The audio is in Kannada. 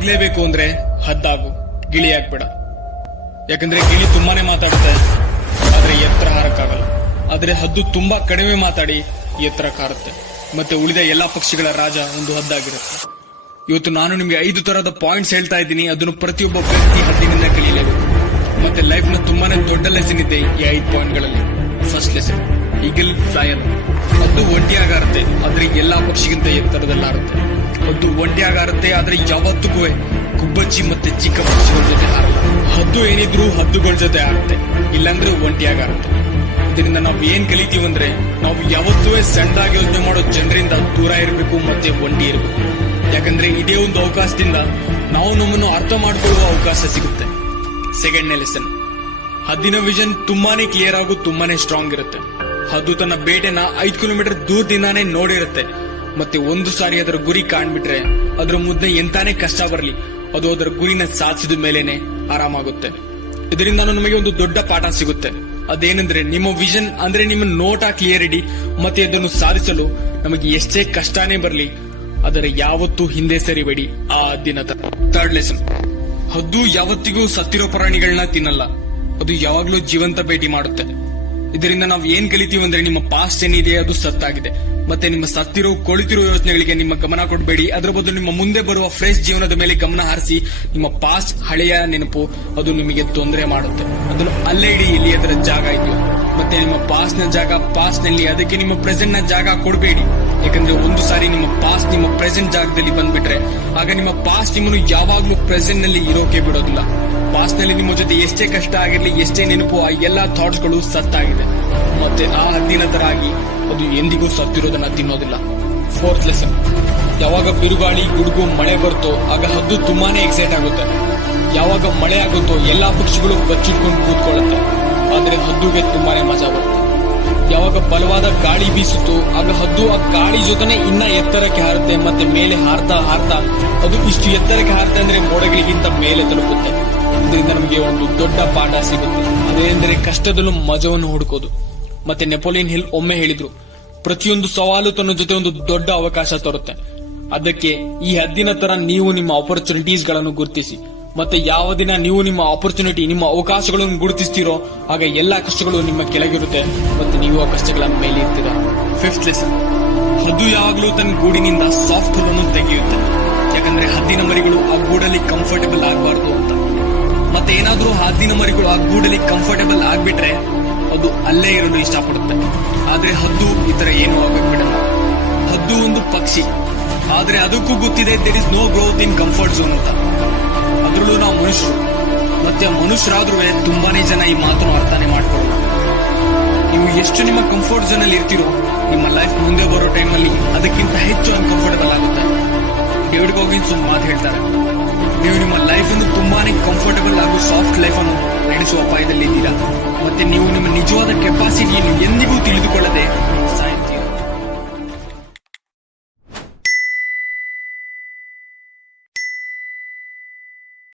ಆಗ್ಲೇಬೇಕು ಅಂದ್ರೆ ಹದ್ದಾಗು, ಗಿಳಿ ಆಗ್ಬೇಡ. ಯಾಕಂದ್ರೆ ಗಿಳಿ ತುಂಬಾನೇ ಮಾತಾಡುತ್ತೆ, ಆದ್ರೆ ಎತ್ತರ ಹಾರಕ್ಕಾಗಲ್ಲ. ಆದ್ರೆ ಹದ್ದು ತುಂಬಾ ಕಡಿಮೆ ಮಾತಾಡಿ ಎತ್ತರ ಕಾರುತ್ತೆ. ಮತ್ತೆ ಉಳಿದ ಎಲ್ಲಾ ಪಕ್ಷಿಗಳ ರಾಜ ಒಂದು ಹದ್ದಾಗಿರುತ್ತೆ. ಇವತ್ತು ನಾನು ನಿಮ್ಗೆ 5 ತರಹದ ಪಾಯಿಂಟ್ಸ್ ಹೇಳ್ತಾ ಇದ್ದೀನಿ. ಅದನ್ನು ಪ್ರತಿಯೊಬ್ಬ ವ್ಯಕ್ತಿ ಹದ್ದಿನಿಂದ ಕಲಿಯಲೇಬೇಕು. ಮತ್ತೆ ಲೈಫ್ ನ ತುಂಬಾನೇ ದೊಡ್ಡ ಲೆಸನ್ ಇದೆ ಈ 5 ಪಾಯಿಂಟ್ಗಳಲ್ಲಿ. First lesson, eagle flyer. ಹದ್ದು ಒಂಟಿಯಾಗಾರುತ್ತೆ, ಆದ್ರೆ ಎಲ್ಲಾ ಪಕ್ಷಿಗಿಂತ ಎತ್ತರದಲ್ಲಾರುತ್ತೆ. ಹದ್ದು ಒಂಟಿಯಾಗಾರುತ್ತೆ, ಆದ್ರೆ ಯಾವತ್ತಿಗೂ ಗುಬ್ಬಚ್ಚಿ ಮತ್ತೆ ಚಿಕ್ಕ ಪಕ್ಷಿಗಳ ಜೊತೆ ಹಾರಲ್ಲ. ಹದ್ದು ಏನಿದ್ರು ಹದ್ದುಗಳ ಜೊತೆ ಆರುತ್ತೆ, ಇಲ್ಲಾಂದ್ರೆ ಒಂಟಿಯಾಗಾರುತ್ತೆ. ಇದರಿಂದ ನಾವು ಏನ್ ಕಲಿತೀವಂದ್ರೆ, ನಾವು ಯಾವತ್ತೂ ಸಣ್ಣದಾಗಿ ಯೋಚನೆ ಮಾಡೋ ಜನರಿಂದ ದೂರ ಇರಬೇಕು ಮತ್ತೆ ಒಂಟಿ ಇರಬೇಕು. ಯಾಕಂದ್ರೆ ಇದೇ ಒಂದು ಅವಕಾಶದಿಂದ ನಾವು ನಮ್ಮನ್ನು ಅರ್ಥ ಮಾಡ್ಕೊಳ್ಳುವ ಅವಕಾಶ ಸಿಗುತ್ತೆ. ಸೆಕೆಂಡ್ನೇ ಲೆಸನ್, ಹದ್ದಿನ ವಿಷನ್ ತುಂಬಾನೇ ಕ್ಲಿಯರ್ ಹಾಗೂ ತುಂಬಾನೇ ಸ್ಟ್ರಾಂಗ್ ಇರುತ್ತೆ. ಹದ್ದು ತನ್ನ ಬೇಟೆನ 5 ಕಿಲೋಮೀಟರ್ ದೂರದಿಂದಾನೇ ನೋಡಿರುತ್ತೆ. ಮತ್ತೆ ಒಂದು ಸಾರಿ ಅದರ ಗುರಿ ಕಾಣ್ಬಿಟ್ರೆ ಅದರ ಮುಂದೆ ಎಂತಾನೇ ಕಷ್ಟ ಬರಲಿ, ಅದು ಅದರ ಗುರಿನ ಸಾಧಿಸಿದ ಮೇಲೇನೆ ಆರಾಮಾಗುತ್ತೆ. ಇದರಿಂದ ನಮಗೆ ಒಂದು ದೊಡ್ಡ ಪಾಠ ಸಿಗುತ್ತೆ. ಅದೇನೆಂದ್ರೆ, ನಿಮ್ಮ ವಿಷನ್ ಅಂದ್ರೆ ನಿಮ್ಮ ನೋಟ ಕ್ಲಿಯರಿಟಿ ಮತ್ತೆ ಅದನ್ನು ಸಾಧಿಸಲು ನಮಗೆ ಎಷ್ಟೇ ಕಷ್ಟನೇ ಬರಲಿ, ಅದರ ಯಾವತ್ತೂ ಹಿಂದೆ ಸರಿಬೇಡಿ ಆ ದಿನ. ಥರ್ಡ್ ಲೆಸನ್, ಹದ್ದು ಯಾವತ್ತಿಗೂ ಸತ್ತಿರೋ ಪ್ರಾಣಿಗಳನ್ನ ತಿನ್ನಲ್ಲ, ಅದು ಯಾವಾಗ್ಲೂ ಜೀವಂತ ಭೇಟಿ ಮಾಡುತ್ತೆ. ಇದರಿಂದ ನಾವು ಏನ್ ಕಲಿತೀವಿ ಅಂದ್ರೆ, ನಿಮ್ಮ ಪಾಸ್ಟ್ ಏನಿದೆ ಅದು ಸತ್ತಾಗಿದೆ. ಮತ್ತೆ ನಿಮ್ಮ ಸತ್ತಿರೋ ಕೊಳಿತಿರೋ ಯೋಚನೆಗಳಿಗೆ ನಿಮ್ಮ ಗಮನ ಕೊಡಬೇಡಿ. ಅದರ ಬದಲು ನಿಮ್ಮ ಮುಂದೆ ಬರುವ ಫ್ರೆಶ್ ಜೀವನದ ಮೇಲೆ ಗಮನ ಹರಿಸಿ. ನಿಮ್ಮ ಪಾಸ್ಟ್ ಹಳೆಯ ನೆನಪು ಅದು ನಿಮಗೆ ತೊಂದರೆ ಮಾಡುತ್ತೆ, ಅದನ್ನು ಅಲ್ಲೇ ಇಡಿ ಎಲ್ಲಿ ಅದರ ಜಾಗ ಇದೆಯೋ. ಮತ್ತೆ ನಿಮ್ಮ ಪಾಸ್ಟ್ ನ ಜಾಗ ಪಾಸ್ಟ್ ನಲ್ಲಿ, ಅದಕ್ಕೆ ನಿಮ್ಮ ಪ್ರೆಸೆಂಟ್ ನ ಜಾಗ ಕೊಡಬೇಡಿ. ಯಾಕಂದ್ರೆ ಒಂದು ಸಾರಿ ನಿಮ್ಮ ಪಾಸ್ಟ್ ನಿಮ್ಮ ಪ್ರೆಸೆಂಟ್ ಜಾಗದಲ್ಲಿ ಬಂದ್ಬಿಟ್ರೆ ಆಗ ನಿಮ್ಮ ಪಾಸ್ಟ್ ನಿಮ್ಮನ್ನು ಯಾವಾಗ್ಲೂ ಪ್ರೆಸೆಂಟ್ ನಲ್ಲಿ ಇರೋಕೆ ಬಿಡೋದಿಲ್ಲ. ಪಾಸ್ಟ್ ನಲ್ಲಿ ನಿಮ್ಮ ಜೊತೆ ಎಷ್ಟೇ ಕಷ್ಟ ಆಗಿರ್ಲಿ, ಎಷ್ಟೇ ನೆನಪು, ಆ ಎಲ್ಲಾ ಥಾಟ್ಸ್ ಗಳು ಸತ್ತಾಗಿದೆ. ಮತ್ತೆ ಆ ಹದ್ದಿನ ತರ ಆಗಿ ಅದು ಎಂದಿಗೂ ಸತ್ತಿರೋದನ್ನ ತಿನ್ನೋದಿಲ್ಲ. ಫೋರ್ತ್ ಲೆಸನ್, ಯಾವಾಗ ಬಿರುಗಾಳಿ ಗುಡುಗು ಮಳೆ ಬರುತ್ತೋ ಆಗ ಹದ್ದು ತುಂಬಾನೇ ಎಕ್ಸೈಟ್ ಆಗುತ್ತೆ. ಯಾವಾಗ ಮಳೆ ಆಗುತ್ತೋ ಎಲ್ಲಾ ಪಕ್ಷಿಗಳು ಬಚ್ಚಿಟ್ಕೊಂಡು ಕೂತ್ಕೊಳ್ಳುತ್ತೆ, ಆದ್ರೆ ಹದ್ದುಗೆ ತುಂಬಾನೇ ಮಜಾ ಬರುತ್ತೆ. ಯಾವಾಗ ಬಲವಾದ ಗಾಳಿ ಬೀಸುತ್ತೋ ಆಗ ಹದ್ದು ಆ ಗಾಳಿ ಜೊತೆನೆ ಇನ್ನ ಎತ್ತರಕ್ಕೆ ಹಾರುತ್ತೆ. ಮತ್ತೆ ಮೇಲೆ ಹಾರ್ತಾ ಹಾರ್ತಾ ಅದು ಇಷ್ಟು ಎತ್ತರಕ್ಕೆ ಹಾರುತ್ತೆ ಅಂದ್ರೆ ಮೋಡಗಳಿಗಿಂತ ಮೇಲೆ ತಲುಪುತ್ತೆ. ಇದರಿಂದ ನಮಗೆ ಒಂದು ದೊಡ್ಡ ಪಾಠ ಸಿಗುತ್ತೆ, ಅದೇನೆಂದರೆ ಕಷ್ಟದಲ್ಲೂ ಮಜವನ್ನು ಹುಡುಕೋದು. ಮತ್ತೆ ನೆಪೋಲಿಯನ್ ಹಿಲ್ ಒಮ್ಮೆ ಹೇಳಿದ್ರು, ಪ್ರತಿಯೊಂದು ಸವಾಲು ತನ್ನ ಜೊತೆ ಒಂದು ದೊಡ್ಡ ಅವಕಾಶ ತರುತ್ತೆ. ಅದಕ್ಕೆ ಈ ಹದ್ದಿನ ತರ ನೀವು ನಿಮ್ಮ ಆಪರ್ಚುನಿಟೀಸ್ ಗಳನ್ನು ಗುರುತಿಸಿ. ಮತ್ತೆ ಯಾವ ದಿನ ನೀವು ನಿಮ್ಮ ಆಪರ್ಚುನಿಟಿ, ನಿಮ್ಮ ಅವಕಾಶಗಳನ್ನು ಗುರುತಿಸ್ತೀರೋ ಆಗ ಎಲ್ಲಾ ಕಷ್ಟಗಳು ನಿಮ್ಮ ಕೆಳಗಿರುತ್ತೆ ಮತ್ತೆ ನೀವು ಆ ಕಷ್ಟಗಳ ಮೇಲೆ ಇರ್ತೀರ. ಫಿಫ್ತ್ ಲೆಸನ್, ಹದ್ದು ಯಾವಾಗಲೂ ತನ್ನ ಗೂಡಿನಿಂದ ಸಾಫ್ಟ್ ಹುಲ್ಲನ್ನು ತೆಗೆಯುತ್ತೆ. ಯಾಕಂದ್ರೆ ಹದ್ದಿನ ಮರಿಗಳು ಆ ಗೂಡಲ್ಲಿ ಕಂಫರ್ಟಬಲ್ ಆಗಬಾರ್ದು ಅಂತ. ಮತ್ತೆ ಏನಾದ್ರೂ ಹದ್ದಿನ ಮರಿಗಳು ಆ ಗೂಡಲ್ಲಿ ಕಂಫರ್ಟಬಲ್ ಆಗ್ಬಿಟ್ರೆ ಅದು ಅಲ್ಲೇ ಇರಲು ಇಷ್ಟಪಡುತ್ತೆ. ಆದ್ರೆ ಹದ್ದು ಈ ತರ ಏನೂ ಆಗಕ್ ಬಿಡಲ್ಲ. ಹದ್ದು ಒಂದು ಪಕ್ಷಿ, ಆದ್ರೆ ಅದಕ್ಕೂ ಗೊತ್ತಿದೆ there is no growth in comfort zone ಅಂತ. ಅದ್ರಲ್ಲೂ ನಾವು ಮನುಷ್ಯರು, ಮತ್ತೆ ಮನುಷ್ಯರಾದ್ರೂ ತುಂಬಾನೇ ಜನ ಈ ಮಾತನ್ನು ಅರ್ಥನೇ ಮಾಡ್ಕೊಳ್ಳಲ್ಲ. ನೀವು ಎಷ್ಟು ನಿಮ್ಮ ಕಂಫರ್ಟ್ ಝೋನ್ ಅಲ್ಲಿ ಇರ್ತೀರೋ ನಿಮ್ಮ ಲೈಫ್ ಮುಂದೆ ಬರೋ ಟೈಮ್ ಅಲ್ಲಿ ಅದಕ್ಕಿಂತ ಹೆಚ್ಚು ಅನ್ಕಂಫರ್ಟಬಲ್ ಆಗುತ್ತೆ. ಡೇವಿಡ್ ಗಾಗಿನ್ಸ್ ಒಂದು ಮಾತು ಹೇಳ್ತಾರೆ, ನೀವು ನಿಮ್ಮ ಲೈಫ್ ಅನ್ನು ತುಂಬಾನೇ ಕಂಫರ್ಟಬಲ್ ಹಾಗೂ ಸಾಫ್ಟ್ ಲೈಫ್ ಅನ್ನು ನಡೆಸುವ ಅಪಾಯದಲ್ಲಿ ಇದ್ದೀರಾ. ಮತ್ತೆ ನೀವು ನಿಮ್ಮ ನಿಜವಾದ ಕೆಪಾಸಿಟಿಯನ್ನು ಎಂದಿಗೂ